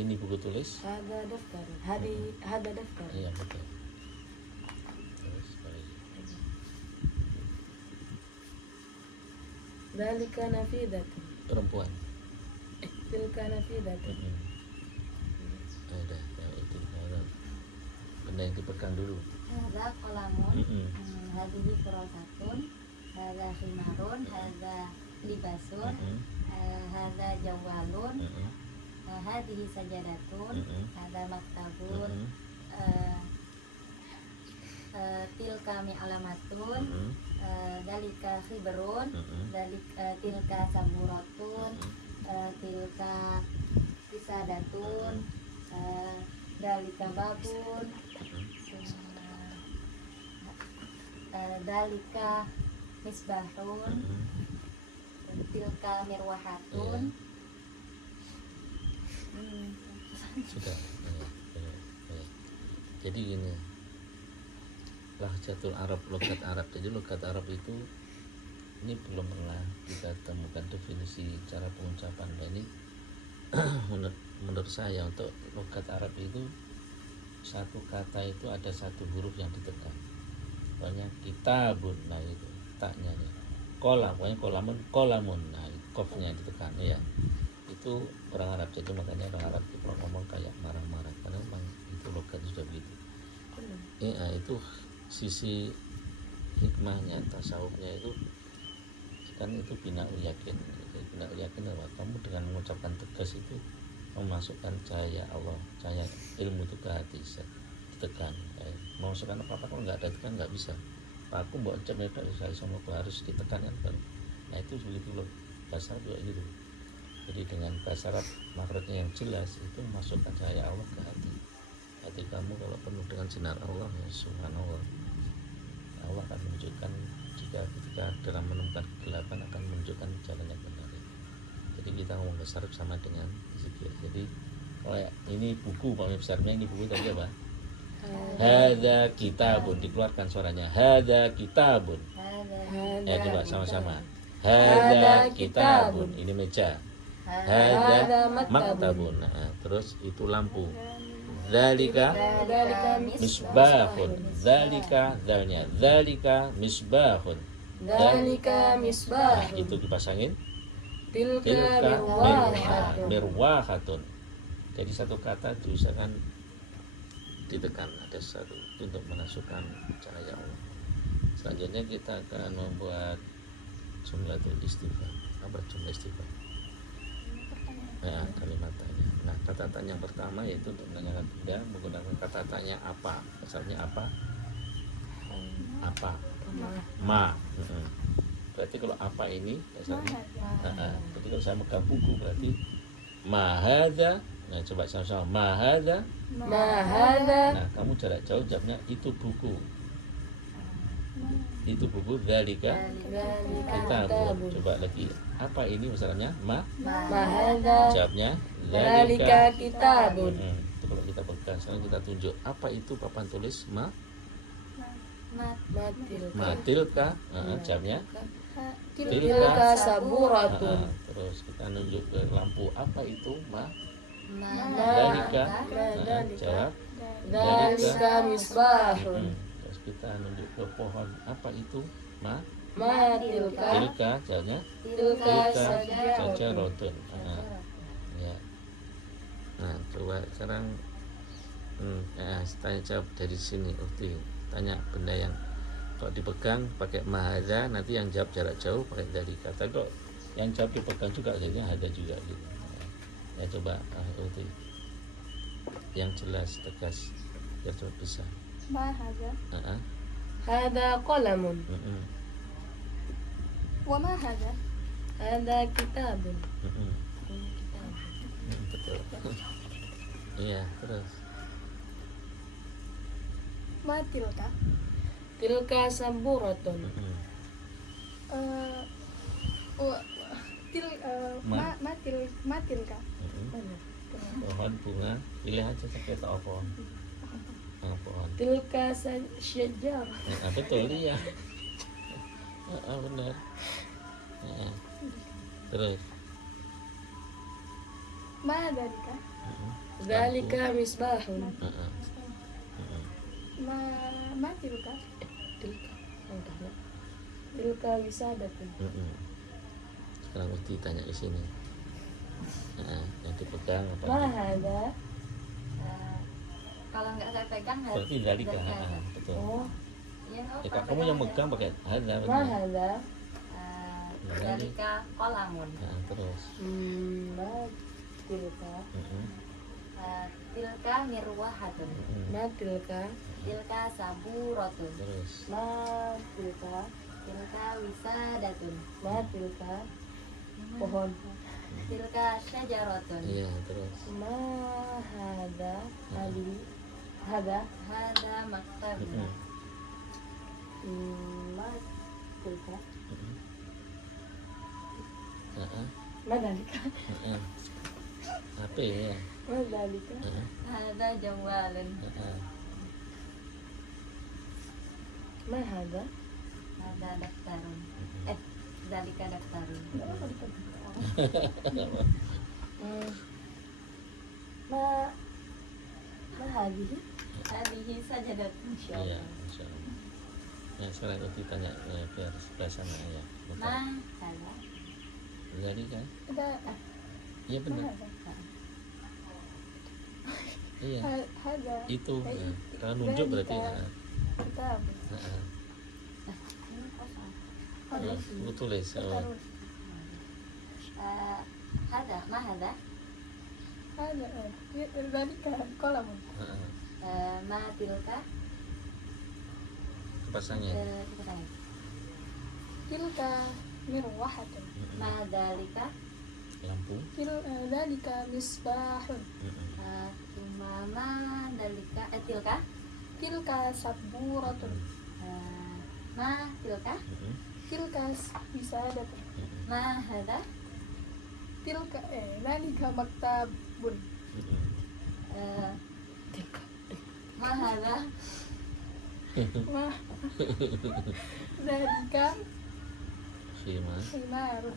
ini buku tulis. Hada daftar. Hada daftar. Iya betul. Terus baik. Dzalika nafidatun. Perempuan. Tilka nafidatun. Ada itu ada. Benda yang dipegang dulu. Hada kolamun, hadihi kurosatun, hada khimarun, hada libasun, hada jawalun, hadihi sajadatun, hada maktabun, tilka mi'alamatun, dalika khibrun, tilka saburatun, tilka kisadatun, dalika babun, dalika misbahun, tilka mirwahatun. Sudah. Jadi gini, lahjatul Arab, logat Arab. Jadi logat Arab itu ini belum pernah kita temukan definisi cara pengucapan. Nah, ini menurut saya untuk logat Arab itu satu kata itu ada satu huruf yang ditekan. Pokoknya kitabun, nah itu taknya nih. Kolam, pokoknya kolamun, nah kofnya ditekan ya. Itu orang Arab, jadi makanya orang Arab itu kalau ngomong kayak marah-marah karena memang itu logat sudah begitu. Itu sisi hikmahnya, tasawufnya itu kan itu bina'ul yakin. Bina'ul yakin apa? Kamu dengan mengucapkan tegas itu memasukkan cahaya Allah, cahaya ilmu itu ke hati, ditekan. Memasukkan apa-apa kalau nggak ada tekan nggak bisa. Aku mbok cek mereka saya sama harus ditekan kan baru. Nah itu begitu loh. Bahasa Arab juga gitu. Jadi dengan bahasa Arab makhrajnya yang jelas itu memasukkan cahaya Allah ke hati. Hati kamu kalau penuh dengan sinar Allah, ya subhanallah. Allah akan menunjukkan ketika dalam menemukan kegelapan akan menunjukkan jalan yang benar. Jadi kita ngomong bahasa Arab sama dengan zikir. Jadi kalau ini buku, kalau besarnya ini buku tadi apa? Hadza kitabun, dikeluarkan suaranya. Hadza kitabun. Ya coba sama-sama. Hadza kitabun. Ini meja. Hadza maktabun. Nah, terus itu lampu. Dzalika misbahun. Dzalika dzalnya. Dzalika misbahun. Dzalika misbah. Nah, itu dipasangin. Tilka mirwahatun. Jadi satu kata diusahakan ditekan, ada satu untuk menasukkan cahaya Allah. Selanjutnya kita akan membuat jumlatul istighfar. Apa jumlah istighfar? Nah, kalimat tanya. Nah, kata tanya yang pertama yaitu untuk menanyakan benda menggunakan kata tanya apa. Asalnya apa? Apa? Ma. Berarti kalau apa ini dasarnya. Berarti kalau saya megang buku berarti mahadza. Nah, coba sama-sama mahadza. Mahadza. Nah, kamu jarak jauh jawabnya itu buku. Itu buku dzalika kitabun. Coba lagi. Apa ini misalnya? Mahadza. Jawabnya Dzalika kitabun. Itu kalau kita pegang, sekarang kita tunjuk apa itu papan tulis matilka. Jawabnya Tilka saburatun. terus kita nunjuk ke lampu apa itu dzalika. Jawab Dzalika misbahun. Terus kita nunjuk ke pohon apa itu Tilka. tilka. Jawabnya Tilka saja rotun. Ya. Nah coba sekarang tanya jawab dari sini. Tanya benda yang kalau dipegang pakai mahadza, nanti yang jawab jarak jauh pakai dari kata. Kok yang jawab dipegang juga akhirnya ada juga gitu. Ya coba yang jelas tegas biar cepat bisa. Mahadza. Hada qalamun. Wa mahadza. Hada kitabun. Betul. Iya terus. Matilka. Tilka saburatun. Matilka. Pohon bunga, pilih aja pakai apa. Pohon. Tilka syajar. Betul iya. Benar. Terus Madalika. Dzalika misbahun. Heeh. Heeh. Ma tilka. Tilka. Udah ya. Tilka wisadatun. Heeh. Sekarang Uti tanya ke sini. Yang dipegang apa? Ma hada? Kalau nggak saya pegang Berarti dalika. Betul. Oh, Ya, Ya, kamu yang megang pakai hada. ma betul. hada? Dalika kolamun. Terus. Ma tilka. Heeh. Tilka mirwahatun. Heeh. Ma tilka. Tilka saburatun. Terus. Ma tilka. Tilka wisadatun. Ma tilka. Pohon. Tilka syajaratun. Iya, terus. Ma hada? Hadi. Hada? Hada maktabun. Heeh. Ma tilka. Heeh. Heeh. Ma dalika. Heeh. Apa ya? Ma dalika. Heeh. Hada jawalun. Heeh. Ma hada? Hada daftarun. Dalika daftarun. Ma hadihi? Hadihi sajadatun. Iya, insya Allah. Nah, sekarang Uti tanya biar sebelah sana ya. Betul. Ma hada. Jadi kan? Ada Iya benar. Iya. hada. Itu. Ya. Kalau nunjuk berarti. Kitab. Heeh. Ini kosong. Ya, aku tulis. Oh. Hada, ma hada. Hada, dalika kolamun. Heeh. Ma tilka. Kepasangnya. Kita tanya. Tilka mirwahatun. Heeh. Ma dalika. Lampu. Dalika misbahun. Heeh. Mama dalika. Tilka. Tilka saburatun. Ma tilka. Heeh. Tilka wisadatun. Heeh. Ma hada. Tilka dalika maktabun. Heeh. Tilka. Ma hada. Ma dalika Khima. himarun.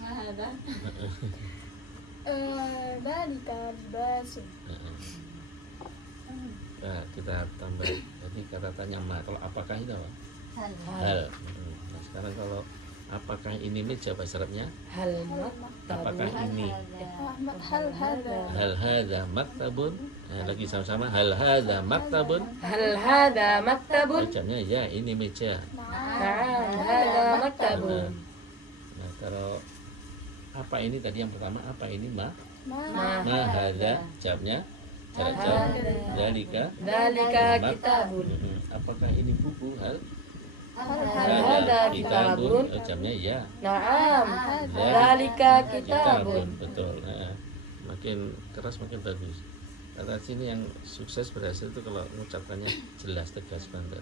Ma hada. Dalika libasun. Heeh. Nah, kita tambah. Jadi kata tanya ma. Kalau apakah itu apa? Hal. Hal. Nah, sekarang kalau apakah ini meja bahasa Arabnya? Hal Apakah maktabun. ini? Hal hada. Hal hadza maktabun? Nah, lagi sama-sama. Hal hadza maktabun? Hal hada maktabun? Bacanya ya, ini meja. Na'am, hada maktabun. Nah, kalau apa ini tadi yang pertama? Apa ini ma? Ma Ma hadza? Jawabnya? Jawab. Dalika? Dalika kitabun. Apakah ini buku? Hal Hal hada kitabun? Jawabnya ya. Na'am, dalika kitabun. Betul. Nah, makin keras makin bagus. Kata sini yang sukses berhasil itu kalau mengucapkannya jelas, tegas, banget.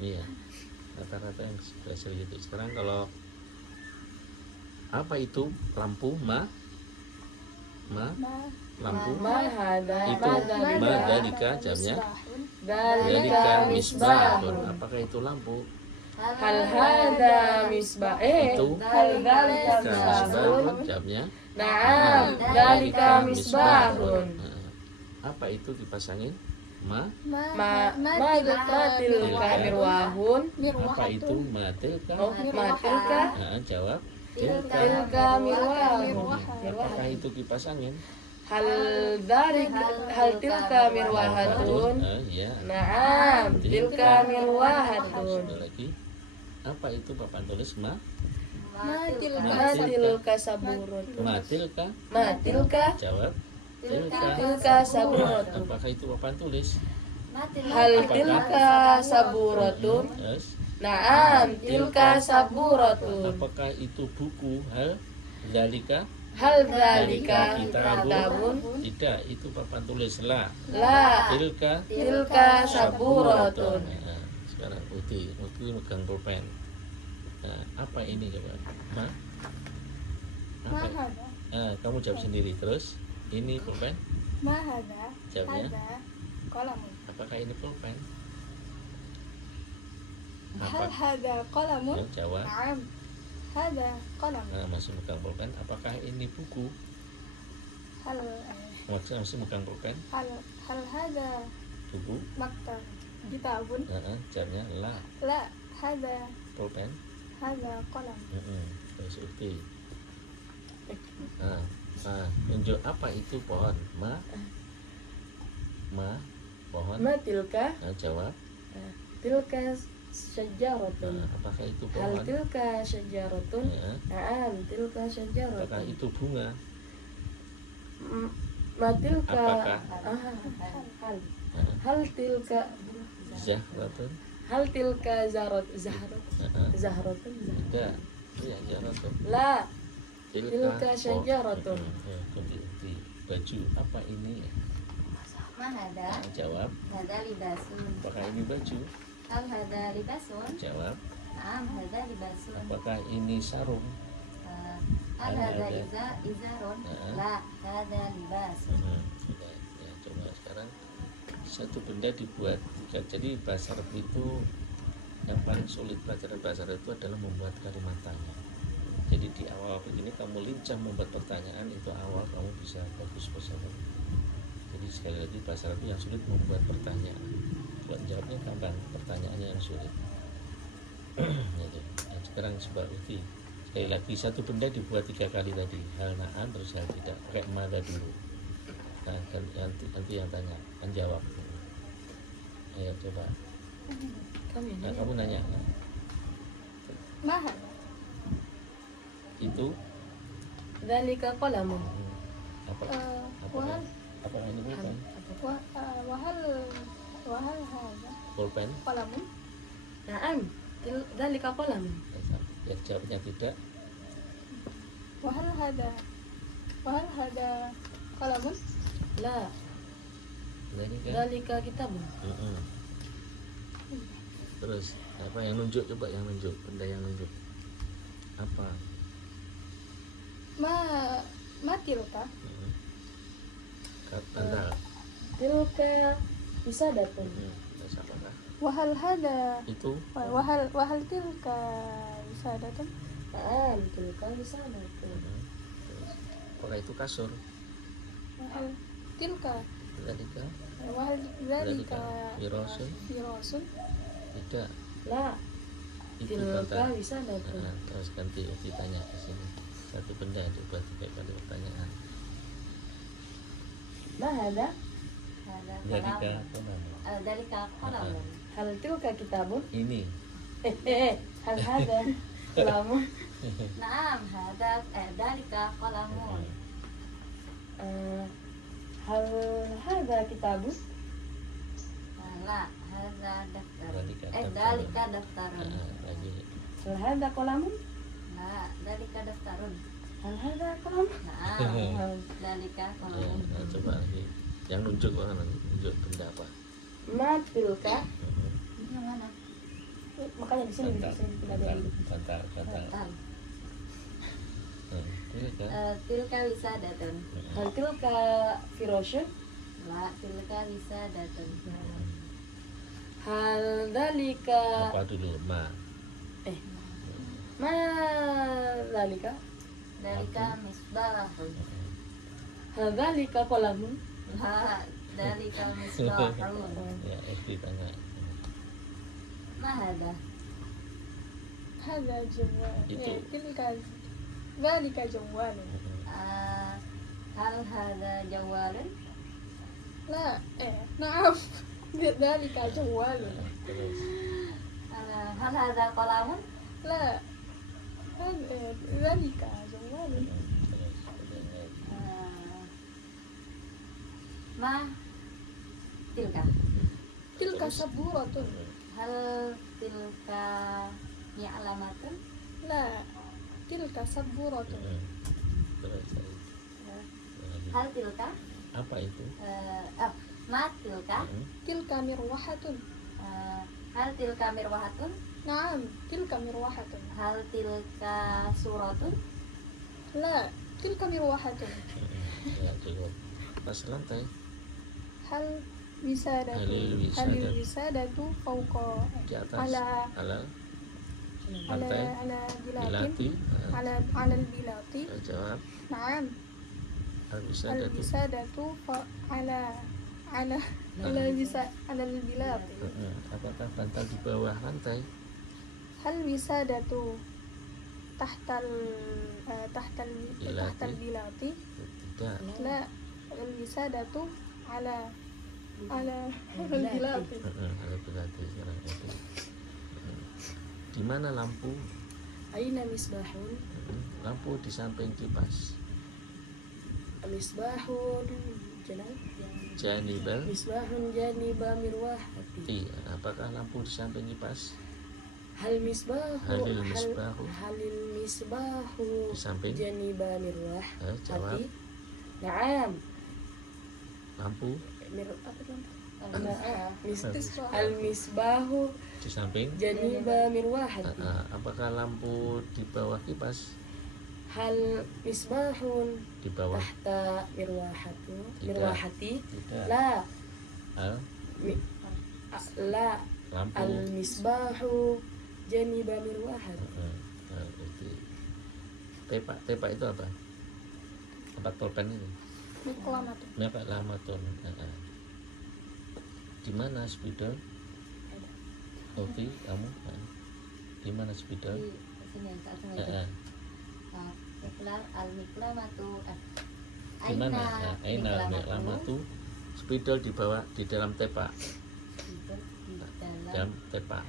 Iya. Rata-rata yang berhasil gitu. Sekarang kalau apa itu lampu? Ma lampu Ma hada itu ma ma dalika dalika jamnya dalika dalika misbahun. misbahun. Apakah itu lampu? Hal hada misbah Itu hal dalika misbahun misbahun. jamnya Na'am, dalika misbahun. Nah, apa itu dipasangin? Ma Ma tilka mirwahun. apa itu matilka? Oh, ma tilka Nah, jawab tilka mirwahun. apakah itu dipasangin? Hal tilka mirwahatun. Ya. Na'am, tilka mirwahatun. Sudah lagi. Apa itu papan tulis ma? Ma tilka saburatun. Matilka? Ma tilka Jawab. tilka saburatun. Apakah itu papan tulis? Hal tilka saburatun. Yes. Na'am, tilka saburatun. Apakah itu buku? Hal dalika? Hal dalika Kitabun? kitabun. Tidak, itu papan tulis la. La tilka saburatun. Nah, sekarang Uti megang pulpen. Nah, apa ini coba? Ma? Apa? hada. Kamu jawab sendiri terus. Ini pulpen? Ma hada. Jawabnya? Hada kolamun. Apakah ini pulpen? Hal Apa? hada kolamun. Ya, jawab. Na'am. Hada kolamun. Masih megang pulpen. Apakah ini buku? Hal Maksudnya masih megang pulpen, hal hada buku, maktab kitabun. jamnya la, La hada pulpen. qalam. Terus ukti. Tunjuk apa itu pohon? Pohon. Ma tilka? Jawab. Tilka syajaratun. Apakah itu Hal pohon? tilka syajaratun? Na'am, tilka Apakah syajaratun. itu bunga? Ma tilka Apakah? hal tilka Zahratun? hal tilka zahratun. Tidak. Ya, zahratun. La tilka syajaratun. Ukti. Baju apa ini? Ma hada? Jawab. Hada libasun. Apakah ini baju? Hal hada libasun? Jawab. Naam, hada libasun. Apakah ini sarung? Hal hada izarun? La, hada libasun. Sudah. Ya, coba sekarang satu benda dibuat tiga. Jadi bahasa Arab itu yang paling sulit pelajaran bahasa Arab itu adalah membuat kalimat tanya. Jadi di awal begini kamu lincah membuat pertanyaan, itu awal kamu bisa bagus bahasa Arab. Jadi sekali lagi bahasa Arab yang sulit membuat pertanyaan. Kalau jawabnya gampang, pertanyaannya yang sulit. Gitu. Nah, sekarang coba uti. Sekali lagi satu benda dibuat tiga kali tadi. Hal na'am terus hal tidak. Pakai mada dulu. Nah, nanti yang tanya, kan jawab. Ayo coba. Kamu nanya. Ma hada Itu Dzalika qalamun. wahal apakah ini pulpen? wahal hada Pulpen? qalamun. Na'am, dzalika qalamun. Ya jawabnya tidak. Wahal hada qalamun. La Ini kan? dzalika kitabun. Terus apa yang nunjuk, coba yang nunjuk, benda yang nunjuk apa? Ma tilka Kata Tilka wisadatun. terus apakah wahal hada itu? wahal tilka wisadatun. Na'am, tilka wisadatun. Terus apakah itu kasur? Wahal tilka Ketika wahal dzalika firasun? firasun. Tidak. La Itu tilka kata. wisadatun. Terus ganti Uti tanya di sini. Satu benda dibuat tiga kali pertanyaan. Ma hada? Hada Ketika qalam. Dalika qalamun. Hal tilka kitabun? ini Hal hada qalamun? Naam, hada dalika qalamun. Hal hada kitabun? La, hada daftarun. Dalika daftarun. Dalika daftarun. lagi Hal hada qalamun? La, dalika daftarun. Hal hada qalamun? Naam, dalika ya, qalamun. nah, coba lagi yang nunjuk nunjuk benda apa? Ma tilka? Yang mana? Makanya di sini Bantal, tidak ada yang bantal. Bantal. Tilka. Tilka wisadatun. hal tilka firasyun? La, tilka wisadatun. Hal dalika Apa dulu? Ma. ma dalika? Dalika misbahun. Hal dalika qalamun? La, dalika misbahun. Ya, tanya. Ma hada? Hada jawal. Itu. Tilka dzalika jawalun. Hal hada jawalun? La na'am dzalika jawalun. Terus Hal hada qalamun? La dzalika jawalun. Ma tilka? Tilka saburatun. Hal tilka mi'lamatun? La tilka saburatun. terus Hal tilka? apa itu? Ma tilka? Tilka mirwahatun. Hal tilka mirwahatun? Na'am tilka mirwahatun. Hal tilka suratun? La tilka mirwahatun. Ya, cukup. Pas lantai. Hal wisadatu. Halil wisadatu fauqa Di atas. ala Ala. ala Lantai. ala Bilati. bilatin ala al bilati. Jawab. Na'am Al-wisadatu. Al-wisadatu ala al-bilati. Apakah bantal di bawah lantai? Hal wisadatu tahtal bilati. Tidak. La al-wisadatu ala al-bilati. Ada berarti sekarang itu. Di mana lampu? Aina misbahun? Lampu di samping kipas. Misbahun Janibal. Misbahun janiba mirwahati. Apakah lampu di samping kipas? Halil misbahu Halil misbahu di samping janiba mirwah jawab. hati. Naam. Lampu Apa tuh? Misbah. Al misbahu di samping. janiba mirwahati. Apakah lampu di bawah kipas? Hal misbahun Di bawah. tahta Tidak. mirwahati. Tidak. La la Lampu. al misbahu janiba mirwahati. Itu. Tepak itu apa? Tempat pulpen itu. Miklamatu. Kenapa lamatun? Di mana spidol? Oke, kamu? Di mana spidol? Di sini saat ini. Al-miklamatu. Di mana? Aina miklamatu. Spidol di bawah, di dalam tepak. Di dalam Dalam tepak.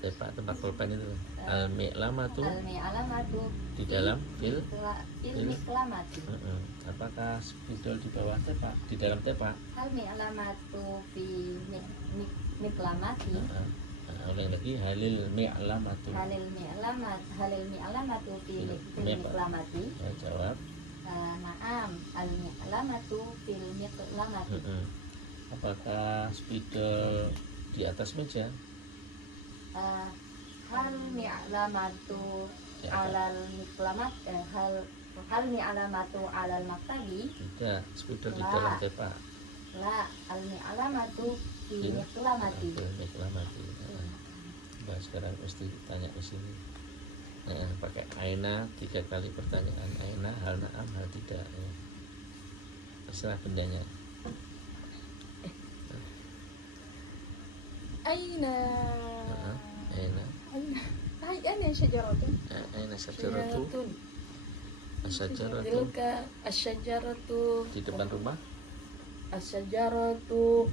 Tepak tempat pulpen itu. Al-miklamatu al-mi'alamatu di dalam fil. miklamati. Apakah spidol di bawah tepak? Di dalam tepak? Al-mi'alamatu fi miklamati. Ulang lagi, halil mi'lamatu. Halil mi'alamatu fi miklamati. Ya, jawab. Naam, al-mi'alamatu fil miklamati. Apakah spidol di atas meja? Hal mi'alamatu alal miklamat hal mi'alamatu alal maktabi. Tidak, spidol di La. dalam tepak. La al mi'alamatu fi miklamati. Miklamati. Nah, sekarang mesti tanya ke sini. Pakai aina 3 kali pertanyaan. Aina, hal na'am, hal tidak. Terserah bendanya. Aina Aina. Aina syajaratu. Aina syajaratu. Asyajaratu Tilka asyajaratu di depan rumah. asyajaratu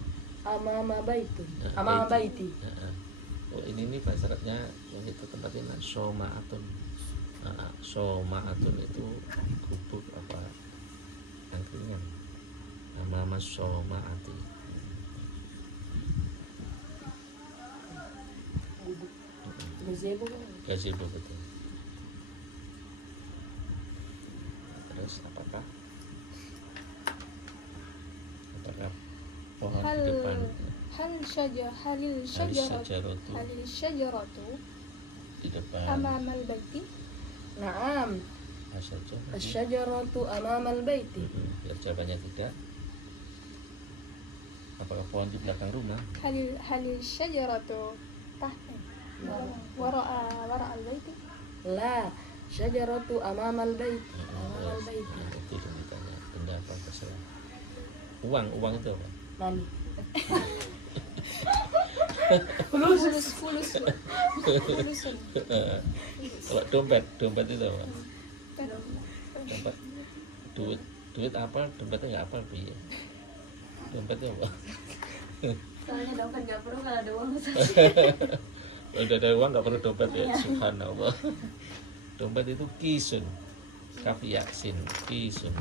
amama baitun. Amama baiti. Oh, ini bahasa Arabnya yang kita tempatin somaatun. Somaatun itu gubuk apa angkringan. Amama somaati. Gazebo. Gazebo betul. Terus apakah pohon Hal di depan? halil syajaratu Di depan amamal baiti. Naam. asyajaratu. Asyajaratu amamal baiti. Biar jawabannya tidak. Apakah pohon di belakang rumah? halil syajaratu tahta wara al-baiti. La syajaratu amamal baiti. Amamal Yes. baiti. Itu yang ditanya. Benda apa terserah. Uang itu apa? Mani. Fulus. Kalau dompet itu apa? Dompet, duit apa? Dompetnya nggak apa bi? Dompetnya apa? Soalnya dompet nggak perlu kalau ada uang. Kalau udah ada uang nggak perlu dompet ya. Subhanallah. Dompet itu kisun, kaf yaksin, kisun.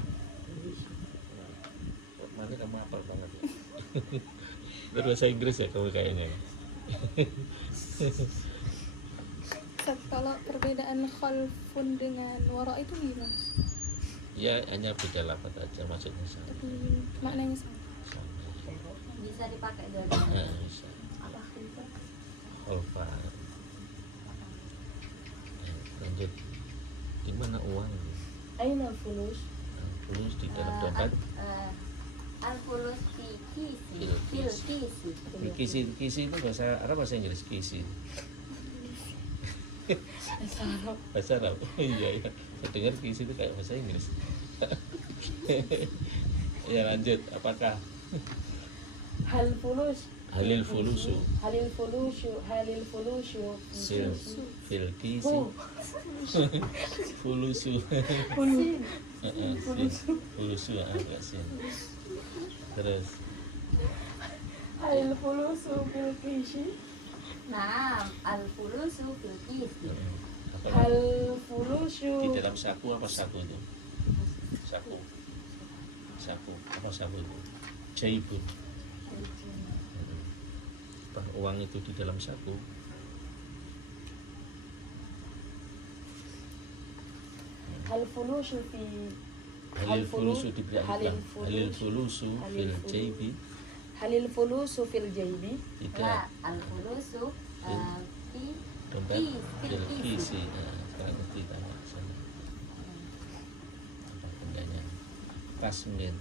Mana kamu hafal banget ya? Bahasa Inggris ya kamu kayaknya. Kalau perbedaan khalfun dengan wara itu gimana? Ya hanya beda lafaz aja maksudnya sama. Tapi maknanya sama. Bisa dipakai dua-duanya. Nah, bisa. Olfa. Lanjut. Di mana uang? Aina fulus. Fulus di dalam dompet. Al-fulus fi kisi. Fil Fil kisi. Kisi itu bahasa Arab, bahasa Inggris kisi. Bahasa Arab. Oh iya ya. Saya dengar kisi itu kayak bahasa Inggris. Ya lanjut, apakah Hal fulus halil fulusu halil fulushu sil fil kisi Hu. fulusu Fulu- fulusu agak sin. Terus halil fulusu fil kishi Naam, al-fulusu fil kisi. apa hal di fulushu dalam saku apa saku itu? Saku apa saku itu? Jaibun. Apa uang itu di dalam saku? hal fulushu fi Halil fulusu di halil halil fulusu fil jaibi halil fulusu fil jaibi tidak La, al-fulusu fi dompet fil fil kisi. kisi. Sekarang ngerti tanya sana. Apa bendanya? Tasmin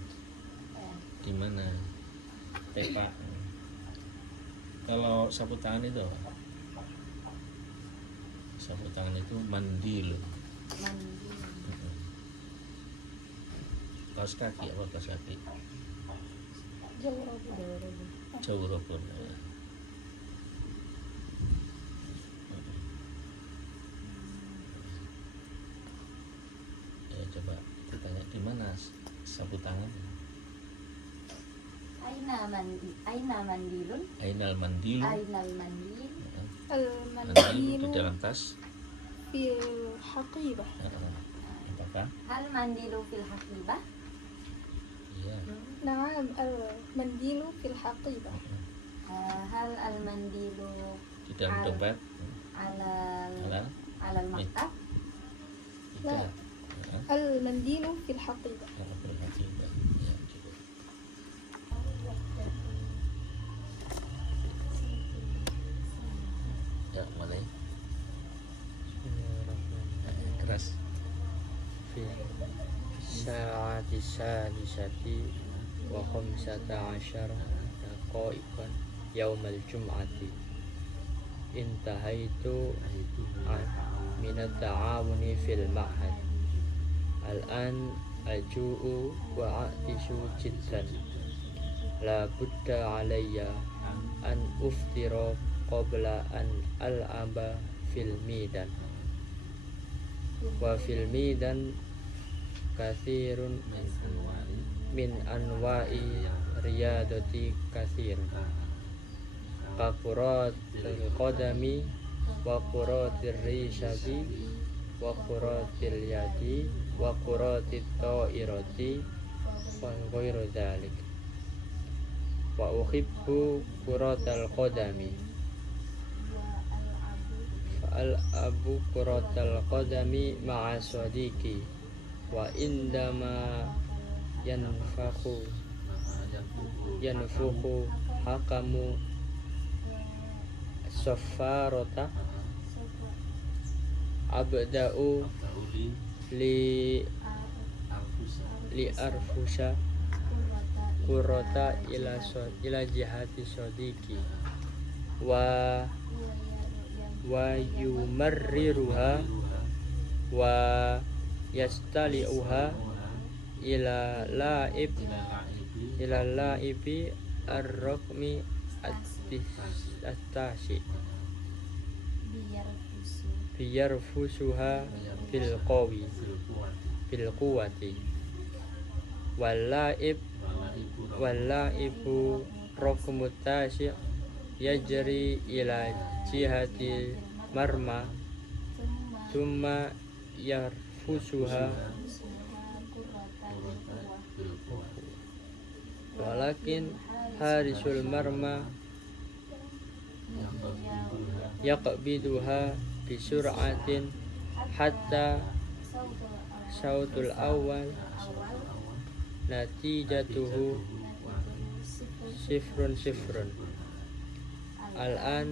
di mana? Tepak. Kalau sapu tangan itu apa? Sapu tangan itu mandil. Mandi. Kaos kaki apa kaos kaki? jawab Jawrabun. Ya coba ditanya di mana sapu tangan? Aina mandilun. Ainal mandilu. Ainal mandil. Mandilu di المنديل dalam tas. في الحقيبة. Apakah? Hal mandilu fil hakibah. Iya. نعم المنديل في الحقيبة. Hal al-mandilu Di dalam dompet. alal Ala maktab. tidak. المنديل في الحقيبة. Ya, berarti tidak. Ya, cukup. Ya, mulai. Keras. في الساعة السادسة وخمسة عشر دقائقا يوم الجمعة انتهيت من التعاون في المعهد. الآن أجوع وأعطش جدا. لا بد علي أن أفطر قبل أن ألعب في الميدان. وفي الميدان كثير من أنواع رياضة كثير ككرة القدم وكرة الريشة وكرة اليد وكرة الطائرة وغير ذلك. وأحب كرة القدم فألعب كرة القدم مع صديقي وعندما ينفخ حكم الصفارة أبدأ لأرفس كرة إلى جهة صديقي ويمررها ويستلعها إلى لاعب الرقم التاسع بيرفسها بالقوة واللاعب رقم التاسع يجري إلى جهة المرمى ثم يرفسها ولكن حارس المرمى يقبضها بسرعة حتى الشوط الأول نتيجته 0-0. الآن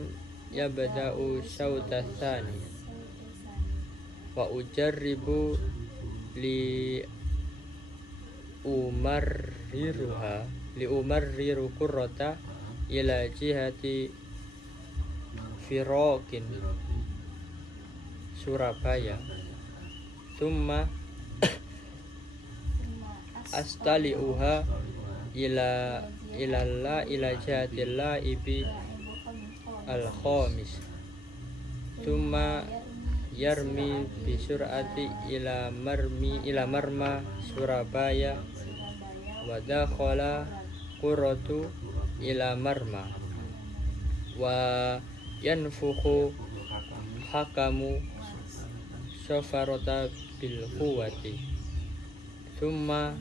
يبدأ الشوط الثاني وأجرب لأمرر كرة إلى جهة فراق Surabaya ثم astali'uha ila jihatil laibi al khamis thumma yarmi bi sur'ati ila marma Surabaya wa dakhala qurratu ila marma wa yanfukhu hakamu safarata bil quwwati thumma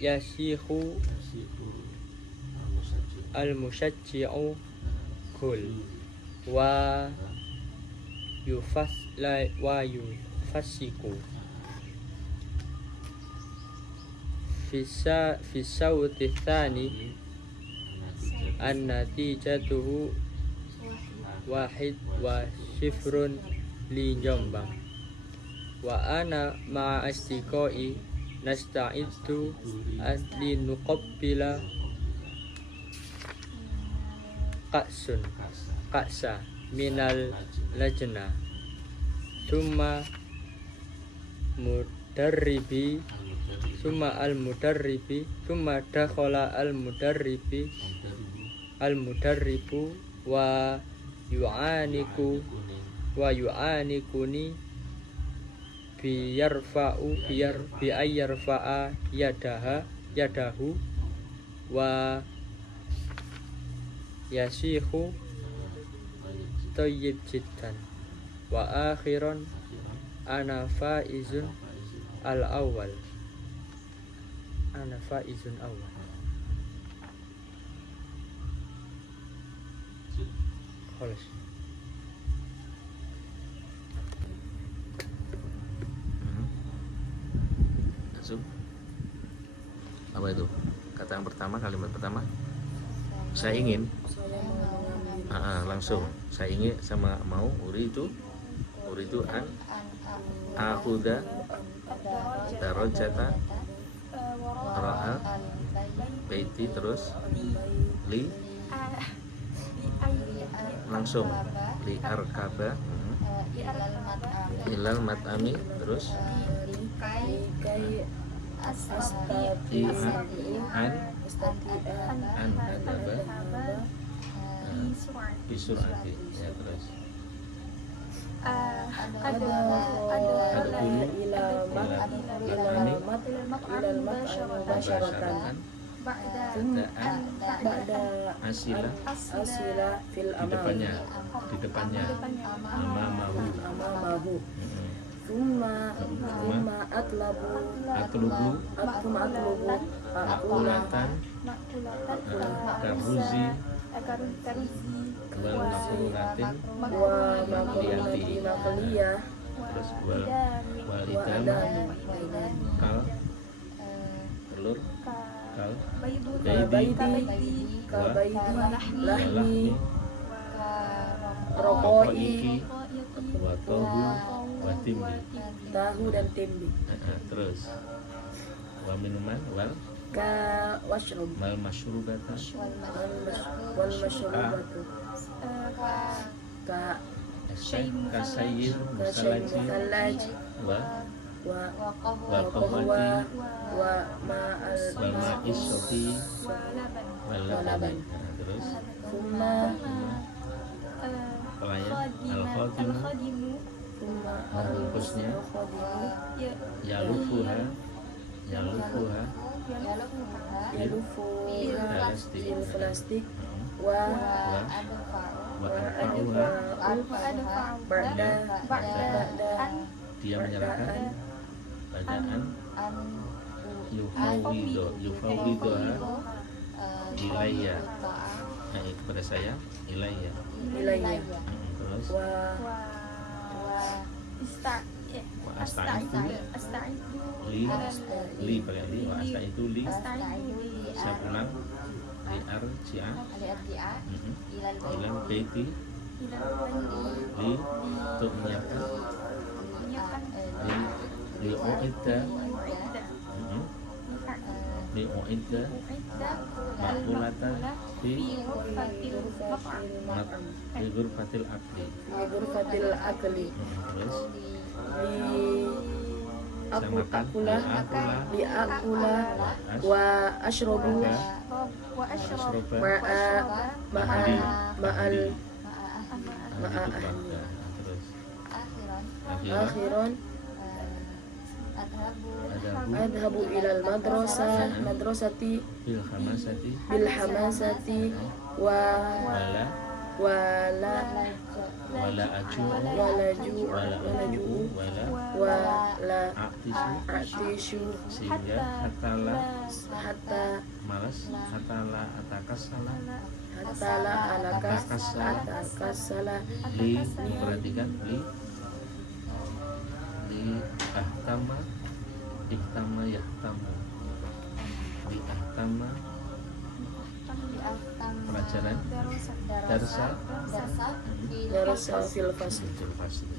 yasihu al musyajji'u kul wa yufassiku fi sawti tsani an-natijatuhu wahid wa sifrun li Jombang wa ana ma'a asdiqai nasta'iddu an linuqabbila ka'sa minal lajna summa dakhala al mudarribu wa yu'anikuni bi ayyarfa'a yadahu wa yasihu tayyib jiddan wa akhiran ana faizun awal خلاص Langsung. Apa itu? Kata yang pertama, kalimat pertama. Saya ingin. Langsung. Saya ingin sama mau. Uridu an akhuda darajata ra'a baiti terus li langsung li arkaba ilal mat'ami terus an adaba bisurati ya terus ada asila fil di depannya amamahu Thumma atlubu makulatan karuzi wal makulatin makuliyah terus walidam kal telur kal baidi lahmi rokoi watohu watimbi tahu dan tempe. Terus wa minuman wal washrub mal masyrubata wal mashrubatu kasayir musalaji wa qahwati wa ma'al wal ma'isati wal laban. Terus thumma pelayan al-khadimu membungkusnya yalufuha yalufu plastik plastik wa ba'da dia menyerahkan bacaan yufawidoha ilayya kepada saya ilayya terus wa astaitu li pakai li wa astaitu li saya pulang li arji'a ilan baiti li untuk menyiapkan li u'idda li u'idda makulatan di ghurfatil akli terus aku Samakan. akula liakula wa ashrobu Asroba. ma'al Ahli ma'a keluarga. Terus akhiran akhiran akhiran adhabu adhabu ilal madrasati bil hamasati bil hamasati wa wala wala wala aju walaju wala aktisu atishu sehingga hatala hatta malas hatala atakasala hatala atakasala li perhatikan li ahtama ihtama yahtamu li ahtama pelajaran darsa darsa darasa fil fasl fil fasli